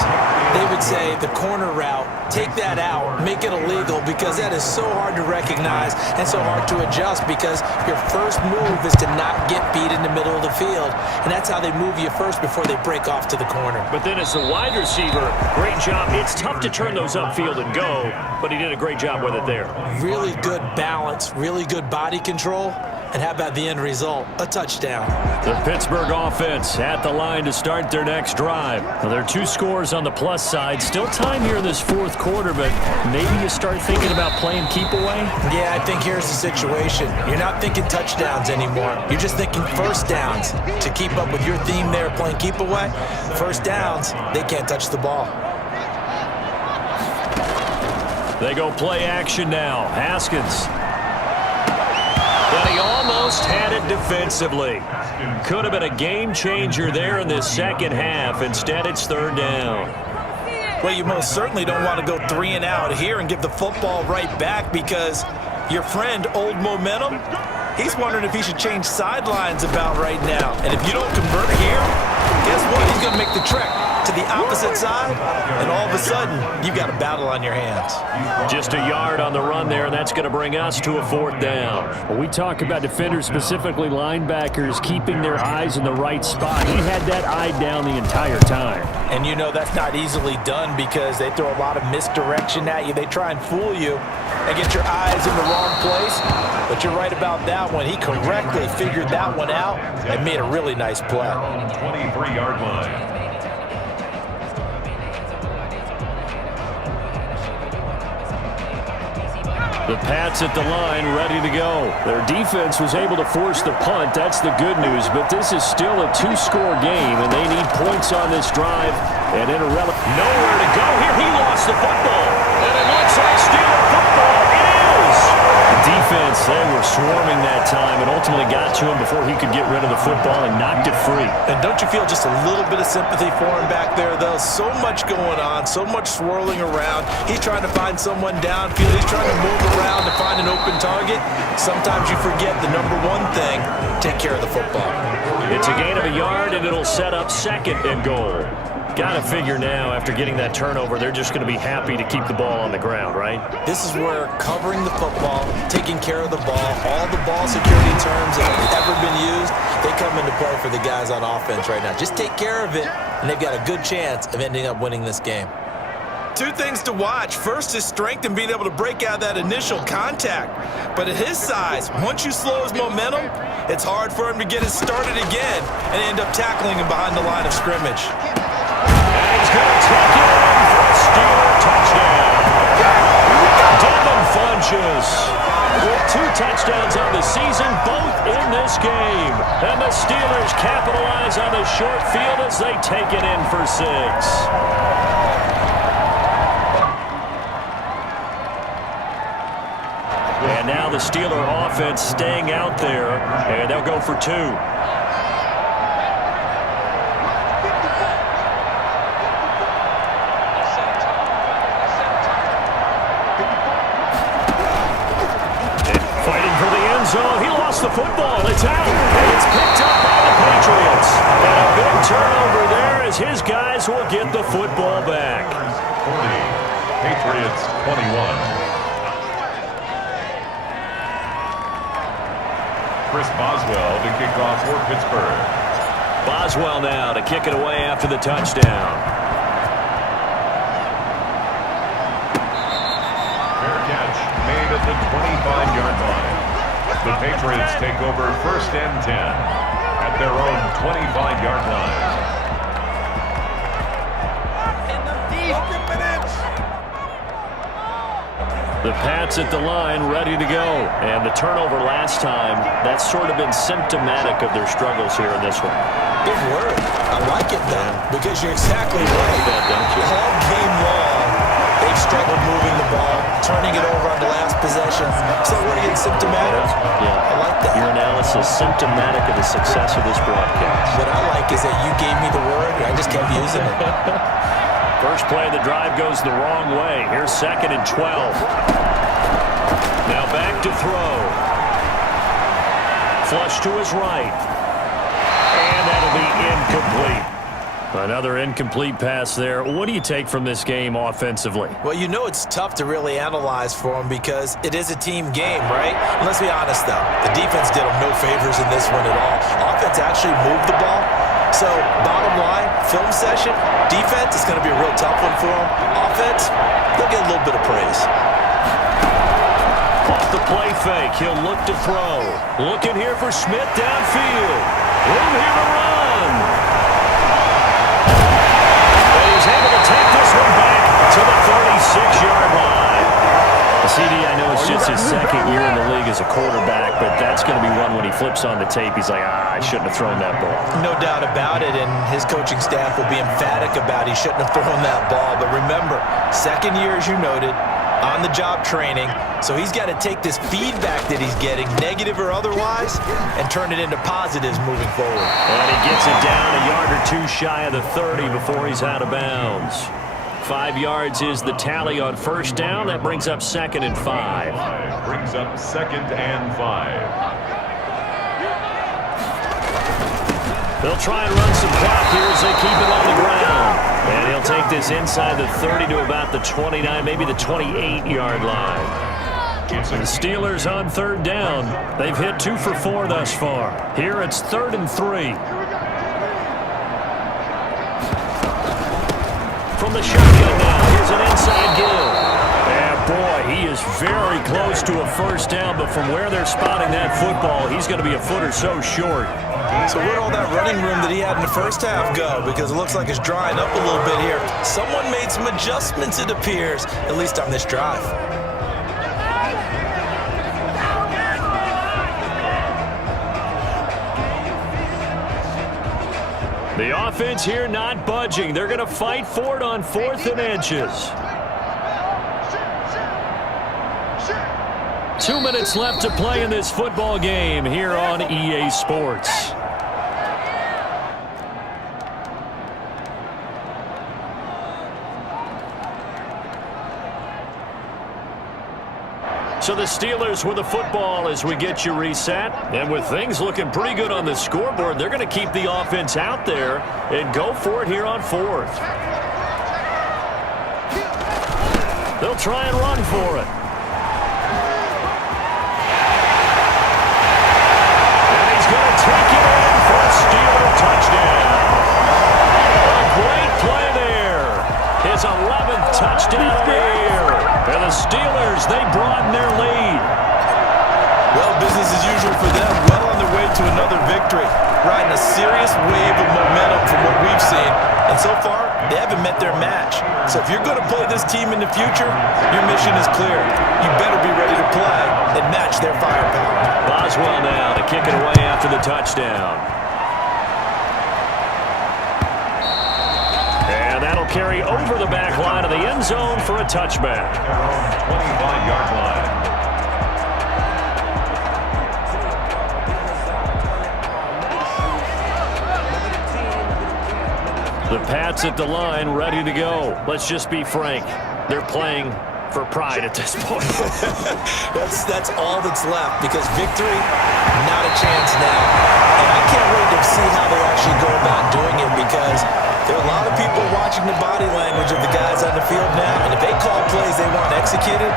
they would say the corner route, take that out, make it illegal, because that is so hard to recognize and so hard to adjust, because your first move is to not get beat in the middle of the field, and that's how they move you first before they break off to the corner. But then as a wide receiver, great job. It's tough to turn those upfield and go, but he did a great job with it there. Really good balance, really good body control. And how about the end result? A touchdown. The Pittsburgh offense at the line to start their next drive. Well, there are 2 scores on the plus side. Still time here in this fourth quarter, but maybe you start thinking about playing keep away? Yeah, I think here's the situation. You're not thinking touchdowns anymore. You're just thinking first downs. To keep up with your theme there, playing keep away, first downs, they can't touch the ball. They go play action now. Haskins. But he almost had it defensively. Could have been a game changer there in this second half. Instead, it's third down. Well, you most certainly don't want to go 3 and out here and give the football right back, because your friend, Old Momentum, he's wondering if he should change sidelines about right now. And if you don't convert here, guess what? He's going to make the trek to the opposite side, and all of a sudden, you've got a battle on your hands. Just a yard on the run there, and that's going to bring us to a fourth down. Well, we talk about defenders, specifically linebackers, keeping their eyes in the right spot. He had that eye down the entire time. And you know that's not easily done, because they throw a lot of misdirection at you. They try and fool you and get your eyes in the wrong place. But you're right about that one. He correctly figured that one out and made a really nice play. 23-yard line. The Pats at the line, ready to go. Their defense was able to force the punt. That's the good news. But this is still a 2-score game, and they need points on this drive. And in a nowhere to go here. He lost the football. And it looks like Steeler football. It is. The defense, they were swarming that time and ultimately got to him before he could get rid of the football and knocked it free. And don't you feel just a little bit of sympathy for him back there, though? So much going on, so much swirling around. He's trying to find someone downfield. He's trying to move around to find an open target. Sometimes you forget the number one thing: take care of the football. It's a gain of a yard, and it'll set up second and goal. Got to figure now, after getting that turnover, they're just going to be happy to keep the ball on the ground, right? This is where covering the football, taking care of the ball, all the ball security terms that have ever been used, they come into play for the guys on offense right now. Just take care of it, and they've got a good chance of ending up winning this game. 2 things to watch. First is strength and being able to break out that initial contact. But at his size, once you slow his momentum, it's hard for him to get it started again and end up tackling him behind the line of scrimmage. He's going to take it in for a Steeler touchdown. Devin Funchess with 2 touchdowns on the season, both in this game. And the Steelers capitalize on the short field as they take it in for 6. And now the Steeler offense staying out there, and they'll go for 2. He lost the football. It's out. And it's picked up by the Patriots. And a big turnover there as his guys will get the football back. 40. Patriots 21. Chris Boswell to kick off for Pittsburgh. Boswell now to kick it away after the touchdown. Fair catch made at the 25-yard line. The Patriots take over first and 10 at their own 25-yard line. The Pats at the line, ready to go. And the turnover last time, that's sort of been symptomatic of their struggles here in this one. Big word. I like it, though, because you're exactly right. All game long, they've struggled moving the ball, turning it over on the last possession. So what are you, symptomatic? Yeah. I like that. Your analysis symptomatic of the success of this broadcast. What I like is that you gave me the word, and I just kept using it. First play of the drive goes the wrong way. Here's 2nd and 12. Now back to throw. Flush to his right. And that'll be incomplete. Another incomplete pass there. What do you take from this game offensively? Well, you know it's tough to really analyze for them because it is a team game, right? And let's be honest, though. The defense did them no favors in this one at all. Offense actually moved the ball. So, bottom line, film session, defense is going to be a real tough one for them. Offense, they'll get a little bit of praise. Off the play fake, he'll look to throw. Looking here for Smith downfield. Room here to run. And he's able to take this one back to the 36-yard line. CD, I know it's just his second year in the league as a quarterback, but that's going to be one when he flips on the tape. He's like, I shouldn't have thrown that ball. No doubt about it, and his coaching staff will be emphatic about he shouldn't have thrown that ball. But remember, second year, as you noted, on-the-job training, so he's got to take this feedback that he's getting, negative or otherwise, and turn it into positives moving forward. And he gets it down a yard or two shy of the 30 before he's out of bounds. 5 yards is the tally on first down. That brings up 2nd and 5. Brings up 2nd and 5. They'll try and run some clock here as they keep it on the ground. And he'll take this inside the 30 to about the 29, maybe the 28-yard line. The Steelers on 3rd down. They've hit 2 for 4 thus far. Here it's 3rd and 3. From the shotgun now, here's an inside give. Yeah, boy, he is very close to a first down, but from where they're spotting that football, he's going to be a foot or so short. So where'd all that running room that he had in the first half go? Because it looks like it's drying up a little bit here. Someone made some adjustments, it appears, at least on this drive. The offense here not budging. They're going to fight for it on 4th and inches. 2 minutes left to play in this football game here on EA Sports. So the Steelers with the football as we get you reset. And with things looking pretty good on the scoreboard, they're going to keep the offense out there and go for it here on 4th. They'll try and run for it. And he's going to take it in for a Steeler touchdown. A great play there. His 11th touchdown of the year. And the Steelers, they broaden their lead. Well, business as usual for them. Well on their way to another victory. Riding a serious wave of momentum from what we've seen. And so far, they haven't met their match. So if you're going to play this team in the future, your mission is clear. You better be ready to play and match their firepower. Boswell now to kick it away after the touchdown. And that'll carry over the back line of the end zone for a touchback. 25-yard line. The Pats at the line, ready to go. Let's just be frank. They're playing for pride at this point. That's all that's left because victory, not a chance now. And I can't wait to see how they actually go about doing it because there are a lot of people watching the body language of the guys on the field now. And if they call plays they want executed,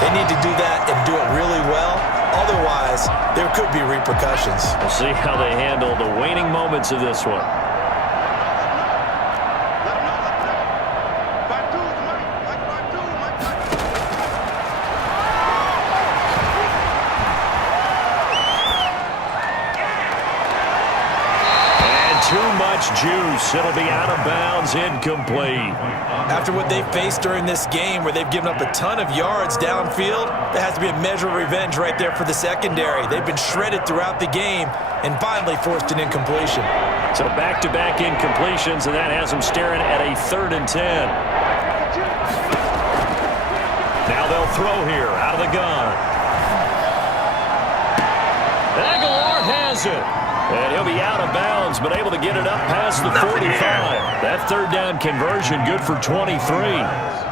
they need to do that and do it really well. Otherwise, there could be repercussions. We'll see how they handle the waning moments of this one. Juice. It'll be out of bounds, incomplete. After what they faced during this game where they've given up a ton of yards downfield, there has to be a measure of revenge right there for the secondary. They've been shredded throughout the game and finally forced an incompletion. So back-to-back incompletions, and that has them staring at a 3rd and 10. Now they'll throw here out of the gun. Aguilar has it. And he'll be out of bounds, but able to get it up past the 45. That 3rd down conversion good for 23.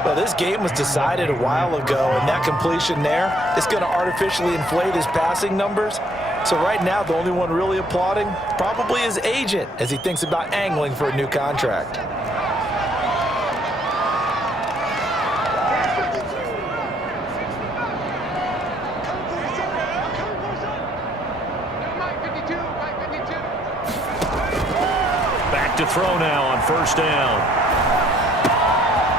Well, this game was decided a while ago, and that completion there is going to artificially inflate his passing numbers. So right now, the only one really applauding, probably his agent, as he thinks about angling for a new contract. Back to throw now on first down.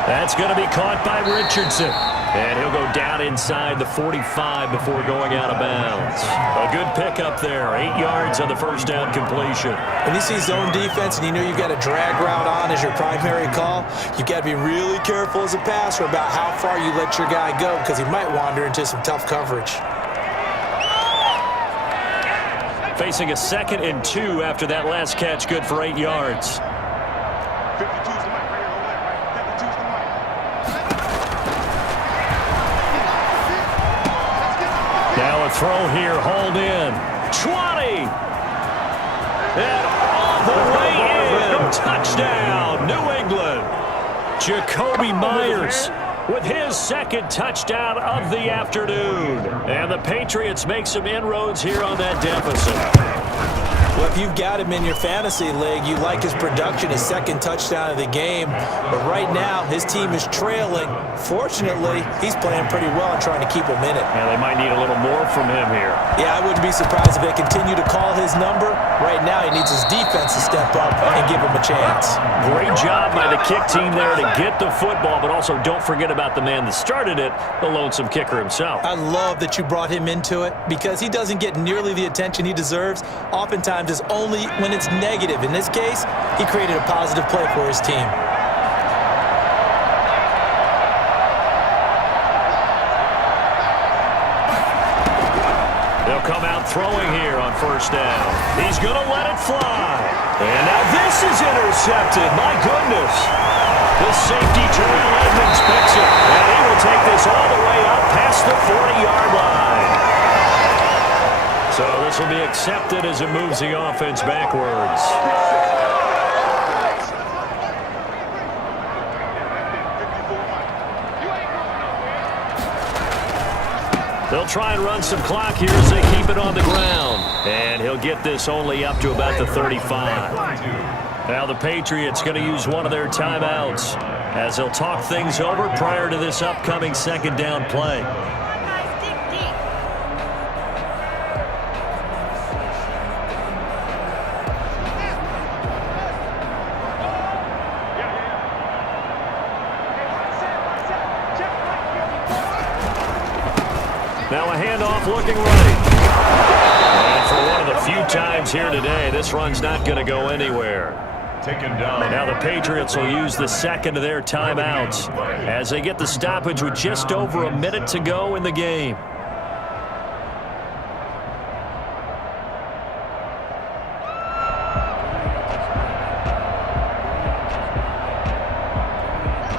That's going to be caught by Richardson. And he'll go down inside the 45 before going out of bounds. A good pickup there. 8 yards on the first down completion. When you see zone defense and you know you've got a drag route on as your primary call, you've got to be really careful as a passer about how far you let your guy go because he might wander into some tough coverage. Facing a 2nd and 2 after that last catch, good for 8 yards. Now a throw here, hauled in. 20! And all the way in! Touchdown, New England! Jakobi Meyers with his 2nd touchdown of the afternoon. And the Patriots make some inroads here on that deficit. Well, if you've got him in your fantasy league, you like his production, his 2nd touchdown of the game. But right now, his team is trailing. Fortunately, he's playing pretty well and trying to keep him in it. Yeah, they might need a little more from him here. Yeah, I wouldn't be surprised if they continue to call his number. Right now, he needs his defense to step up and give him a chance. Great job by the kick team there to get the football, but also don't forget about the man that started it, the lonesome kicker himself. I love that you brought him into it because he doesn't get nearly the attention he deserves. Oftentimes, it's only when it's negative. In this case, he created a positive play for his team. They'll come out throwing here on first down. He's going to let it fly. And now this is intercepted. My goodness. The safety, Terrell Edmonds, picks it. And he will take this all the way up past the 40-yard line. So this will be accepted as it moves the offense backwards. They'll try and run some clock here as they keep it on the ground. And he'll get this only up to about the 35. Now the Patriots going to use one of their timeouts as they'll talk things over prior to this upcoming 2nd down play. Now a handoff looking right. And for one of the few times here today, this run's not going to go anywhere. Taken down. Now the Patriots will use the 2nd of their timeouts as they get the stoppage with just over a minute to go in the game.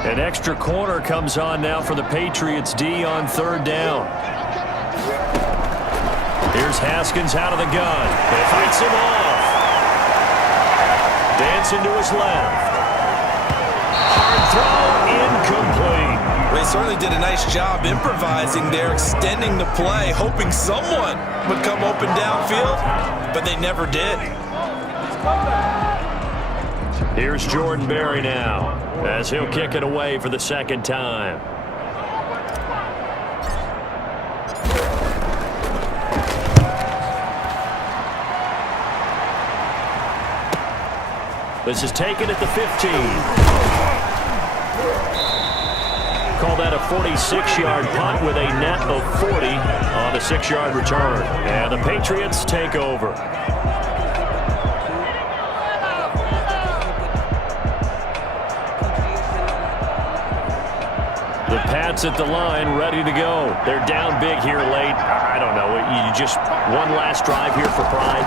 An extra corner comes on now for the Patriots D on 3rd down. Here's Haskins out of the gun. It fights him off. Dancing to his left. Hard throw, incomplete. They certainly did a nice job improvising there, extending the play, hoping someone would come open downfield, but they never did. Here's Jordan Berry now as he'll kick it away for the 2nd time. This is taken at the 15. Call that a 46-yard punt with a net of 40 on the 6-yard return. And the Patriots take over. The Pats at the line, ready to go. They're down big here late. I don't know. You just one last drive here for pride.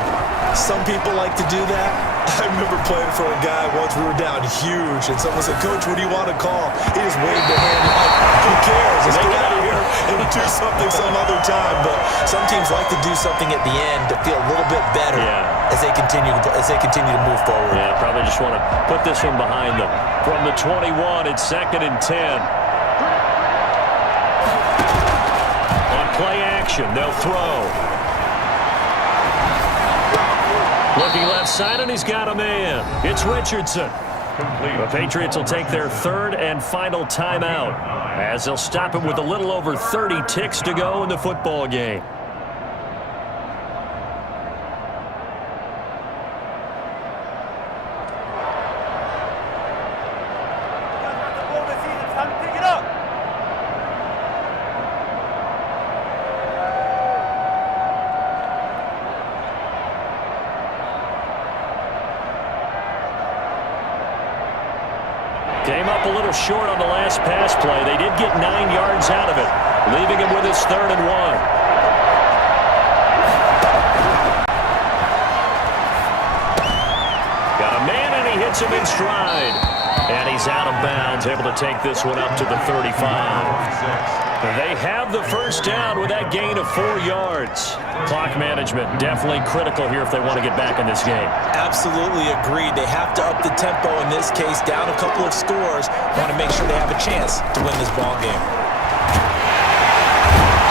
Some people like to do that. I remember playing for a guy once. We were down huge, and someone said, "Coach, what do you want to call?" He just waved a hand like, "Who cares? Let's get out of here and do something some other time." But some teams like to do something at the end to feel a little bit better as they continue to move forward. Yeah, probably just want to put this one behind them. From the 21, it's 2nd and 10. On play action, they'll throw. Looking left side, and he's got a man. It's Richardson. The Patriots will take their third and final timeout as they'll stop it with a little over 30 ticks to go in the football game. Came up a little short on the last pass play. They did get 9 yards out of it, leaving him with his 3rd and 1. Got a man, and he hits him in stride. And he's out of bounds, able to take this one up to the 35. They have the first down with that gain of 4 yards. Clock management definitely critical here if they want to get back in this game. Absolutely agreed. They have to up the tempo in this case, down a couple of scores. Want to make sure they have a chance to win this ball game.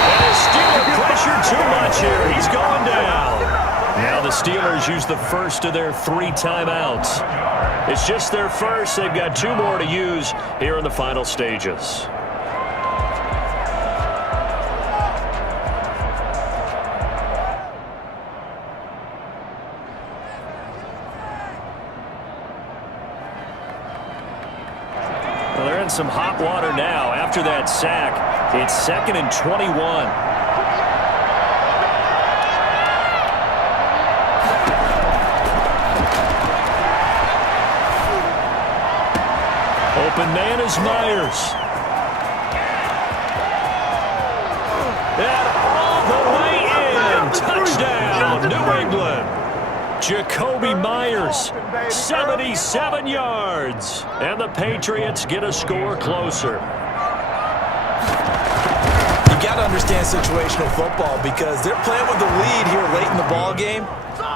And the Steelers pressure too much here. He's going down. Now the Steelers use the first of their 3 timeouts. It's just their first. They've got 2 more to use here in the final stages. Well, they're in some hot water now. After that sack, it's 2nd and 21. Open man is Myers. And all the way in. Touchdown, New England. Jakobi Myers, 77 yards. And the Patriots get a score closer. You got to understand situational football because they're playing with the lead here late in the ball game.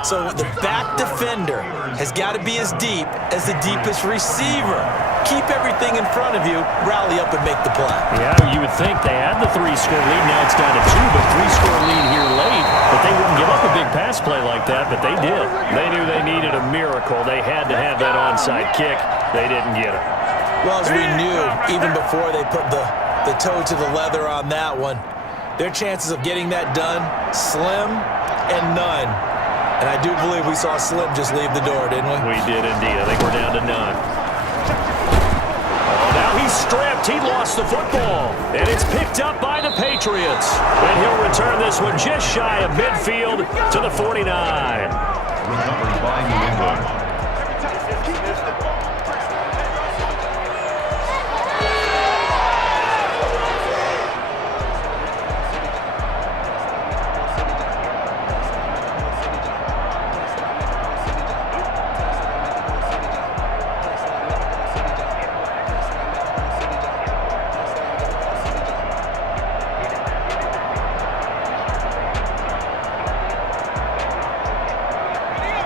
So the back defender has got to be as deep as the deepest receiver. Keep everything in front of you, rally up and make the play. Yeah, you would think they had the 3-score lead. Now it's down to 2, but 3-score lead here late. But they wouldn't give up a big pass play like that, but they did. They knew they needed a miracle. They had to have that onside kick. They didn't get it. Well, as we knew, even before they put the toe to the leather on that one, their chances of getting that done, slim and none. And I do believe we saw Slim just leave the door, didn't we? We did indeed. I think we're down to none. Oh, now he's stripped. He lost the football. And it's picked up by the Patriots. And he'll return this one just shy of midfield to the 49. Recovered by New England.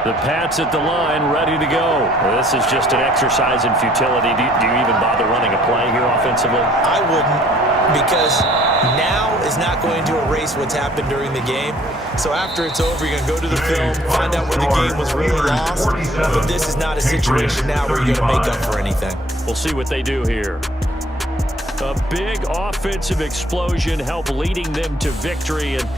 The Pats at the line, ready to go. This is just an exercise in futility. Do you even bother running a play here offensively? I wouldn't, because now is not going to erase what's happened during the game. So after it's over, you're going to go to the film, find out where the game was really lost. But this is not a situation now where you're going to make up for anything. We'll see what they do here. A big offensive explosion helped leading them to victory. And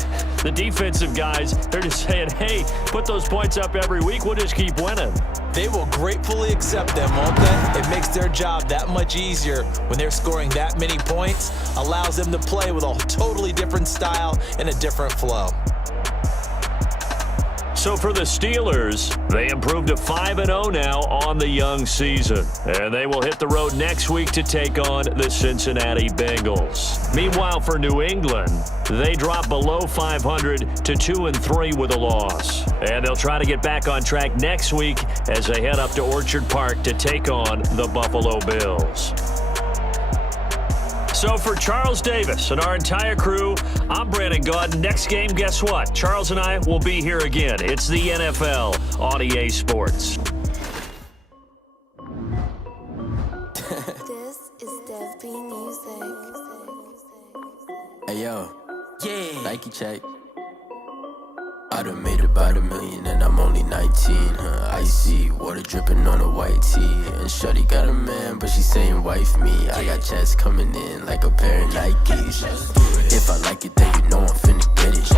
the defensive guys, they're just saying, hey, put those points up every week. We'll just keep winning. They will gratefully accept them, won't they? It makes their job that much easier when they're scoring that many points. Allows them to play with a totally different style and a different flow. So for the Steelers, they improved to 5-0 now on the young season. And they will hit the road next week to take on the Cincinnati Bengals. Meanwhile, for New England, they drop below 500 to 2-3 with a loss. And they'll try to get back on track next week as they head up to Orchard Park to take on the Buffalo Bills. So for Charles Davis and our entire crew, I'm Brandon Gaudin. Next game, guess what? Charles and I will be here again. It's the NFL on EA Sports. This is Dev B Music. Hey yo, yeah, Nike check. I done made about $1 million and I'm only 19. 19, icy, water dripping on a white tee. And shorty got a man, but she saying wife me. I got checks coming in like a pair of Nikes. If I like it, then you know I'm finna get it.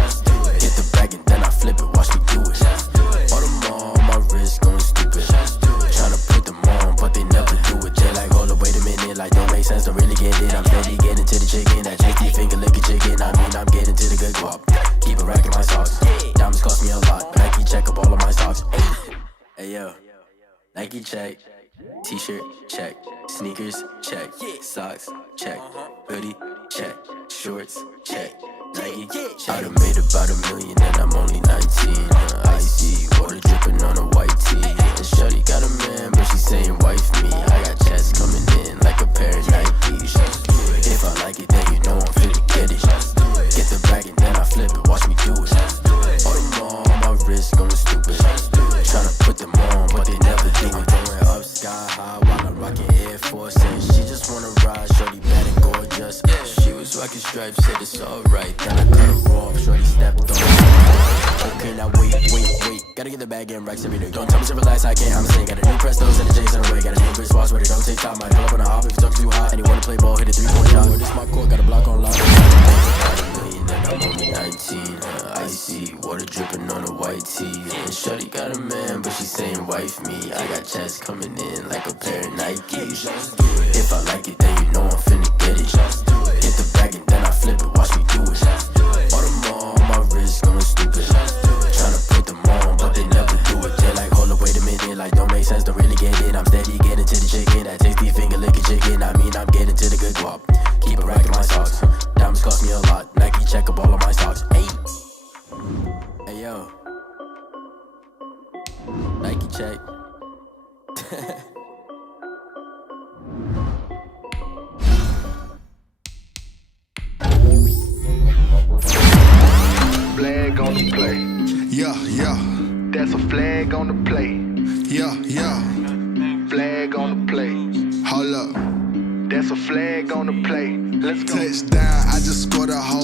Hit the bag and then I flip it, watch me do it. Audemars on my wrist, going stupid. Tryna put them on, but they never do it. They like, hold up, wait a minute, like don't make sense, don't really get it. I'm steady getting to the chicken, that tasty finger licking chicken. I mean, I'm getting to the good guap. Keep a rack in my socks. Diamonds cost me a lot. Nike check up all of my stocks. Hey yo, Nike check. T-shirt check. Sneakers check. Socks check. Hoodie check. Shorts check. Nike check. I done made about $1 million and I'm only 19. Icy, water dripping on a white tee. And shorty got a man, but she saying wife me. I got checks coming in like a pair of Nikes. If I like it, then you know I'm finna get it. Get the bag and then I flip it, watch me do it. Audemars on my wrist, going stupid. Tryna put them on, but they never do it. Going up sky high while I'm rocking Air Force. And she just wanna ride, shorty bad and gorgeous. She was rocking stripes, said it's alright. Then I cut her off, shorty stepped on. Okay, now wait. Gotta get the bag and racks every day. Don't tell me to relax, I can't, I'm saying. Got a new Prestos and a Jason away. Got a new wristwatch where they don't take time. Might pull up on a hop if it talks too hot. And you wanna play ball, hit a 3-point shot. Well, this my court, got a block on lock. I'm only 19, icy, water dripping on a white tee. And shorty got a man, but she saying wife me. I got checks coming in like a pair of Nikes. If I like it, then you know I'm finna get it. Hit the bag and then I flip it, watch me do it. Audemars on my wrist, going stupid. Tryna put them on, but they never do it. They're like, hold up, wait a minute, like don't make sense, don't really get it. I'm steady getting to the chicken, that tasty finger licking chicken. I mean, I'm getting to the good guap. Keep a rack in my socks. Diamonds cost me a lot. Nike check up all of my stocks. Hey yo, Nike check. Flag on the play. Yeah. That's a flag on the play. Yeah. Flag on the play. Hold up. That's a flag on the play. Let's go. Touchdown, I just scored a whole